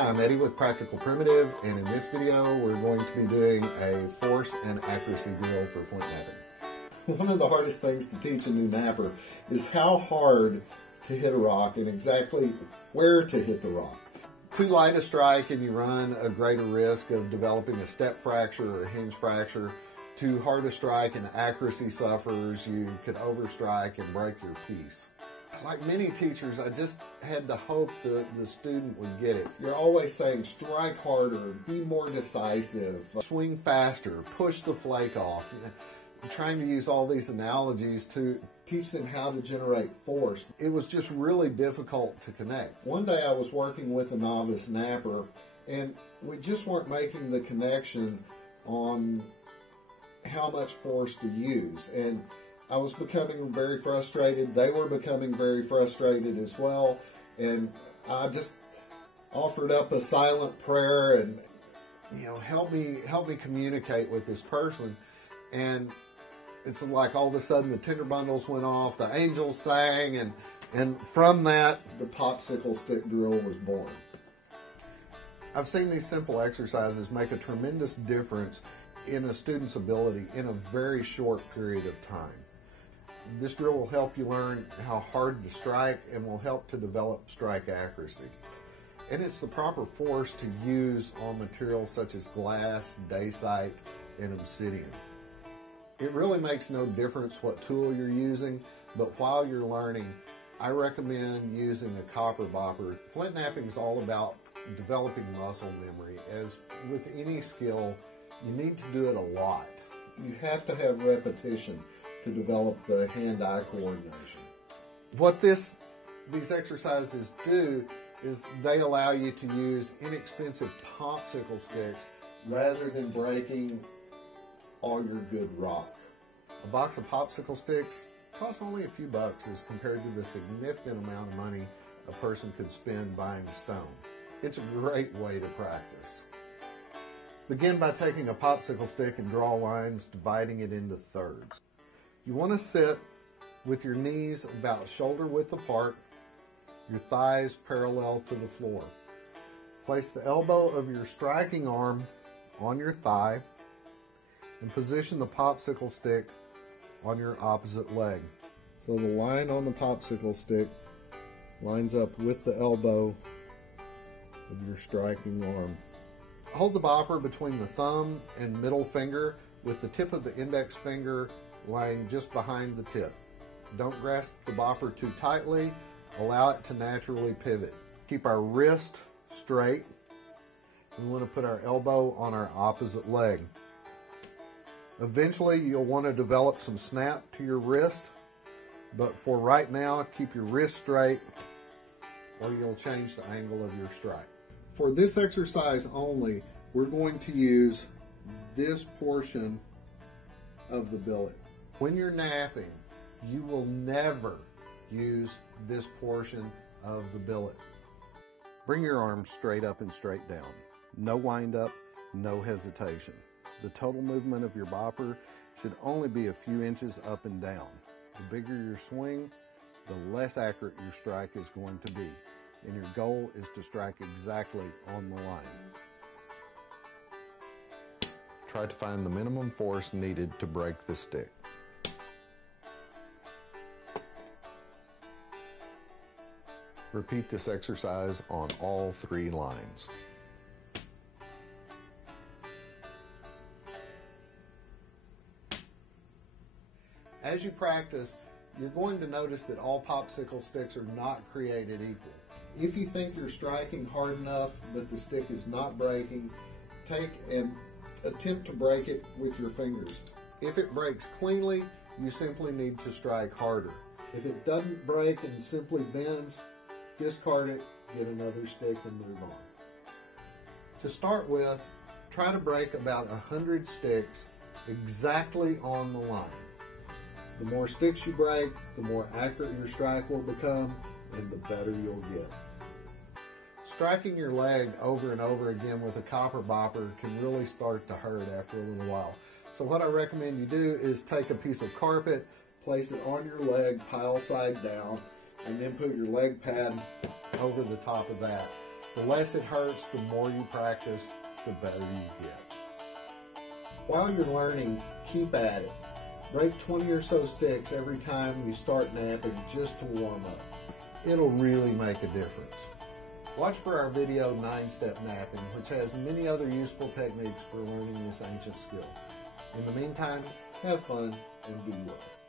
Hi, I'm Eddie with Practical Primitive, and in this video we're going to be doing a force and accuracy drill for Flintknapping. One of the hardest things to teach a new napper is how hard to hit a rock and exactly where to hit the rock. Too light a strike and you run a greater risk of developing a step fracture or a hinge fracture. Too hard a strike and accuracy suffers, you could overstrike and break your piece. Like many teachers, I just had to hope the student would get it. You're always saying strike harder, be more decisive, swing faster, push the flake off. I'm trying to use all these analogies to teach them how to generate force. It was just really difficult to connect. One day I was working with a novice napper and we just weren't making the connection on how much force to use. And I was becoming very frustrated. They were becoming very frustrated as well. And I just offered up a silent prayer and, help me communicate with this person. And it's like all of a sudden the tinder bundles went off, the angels sang, and from that, the popsicle stick drill was born. I've seen these simple exercises make a tremendous difference in a student's ability in a very short period of time. This drill will help you learn how hard to strike and will help to develop strike accuracy. And it's the proper force to use on materials such as glass, dacite, and obsidian. It really makes no difference what tool you're using, but while you're learning, I recommend using a copper bopper. Flintknapping is all about developing muscle memory. As with any skill, you need to do it a lot. You have to have repetition to develop the hand-eye coordination. What these exercises do is they allow you to use inexpensive popsicle sticks rather than breaking all your good rock. A box of popsicle sticks costs only a few bucks as compared to the significant amount of money a person could spend buying a stone. It's a great way to practice. Begin by taking a popsicle stick and draw lines, dividing it into thirds. You want to sit with your knees about shoulder width apart, your thighs parallel to the floor. Place the elbow of your striking arm on your thigh and position the popsicle stick on your opposite leg. So the line on the popsicle stick lines up with the elbow of your striking arm. Hold the bopper between the thumb and middle finger with the tip of the index finger lying just behind the tip. Don't grasp the bopper too tightly. Allow it to naturally pivot. Keep our wrist straight. We want to put our elbow on our opposite leg. Eventually you'll want to develop some snap to your wrist, but for right now, keep your wrist straight or you'll change the angle of your strike. For this exercise only, we're going to use this portion of the billet. When you're napping, you will never use this portion of the billet. Bring your arms straight up and straight down. No wind up, no hesitation. The total movement of your bopper should only be a few inches up and down. The bigger your swing, the less accurate your strike is going to be. And your goal is to strike exactly on the line. Try to find the minimum force needed to break the stick. Repeat this exercise on all three lines. As you practice, you're going to notice that all popsicle sticks are not created equal. If you think you're striking hard enough but the stick is not breaking, take and attempt to break it with your fingers. If it breaks cleanly, you simply need to strike harder. If it doesn't break and simply bends, discard it, get another stick and move on. To start with, try to break about 100 sticks exactly on the line. The more sticks you break, the more accurate your strike will become and the better you'll get. Striking your leg over and over again with a copper bopper can really start to hurt after a little while. So what I recommend you do is take a piece of carpet, place it on your leg, pile side down, and then put your leg pad over the top of that. The less it hurts, the more you practice, the better you get. While you're learning, keep at it. Break 20 or so sticks every time you start napping just to warm up. It'll really make a difference. Watch for our video 9-Step Napping, which has many other useful techniques for learning this ancient skill. In the meantime, have fun and be well.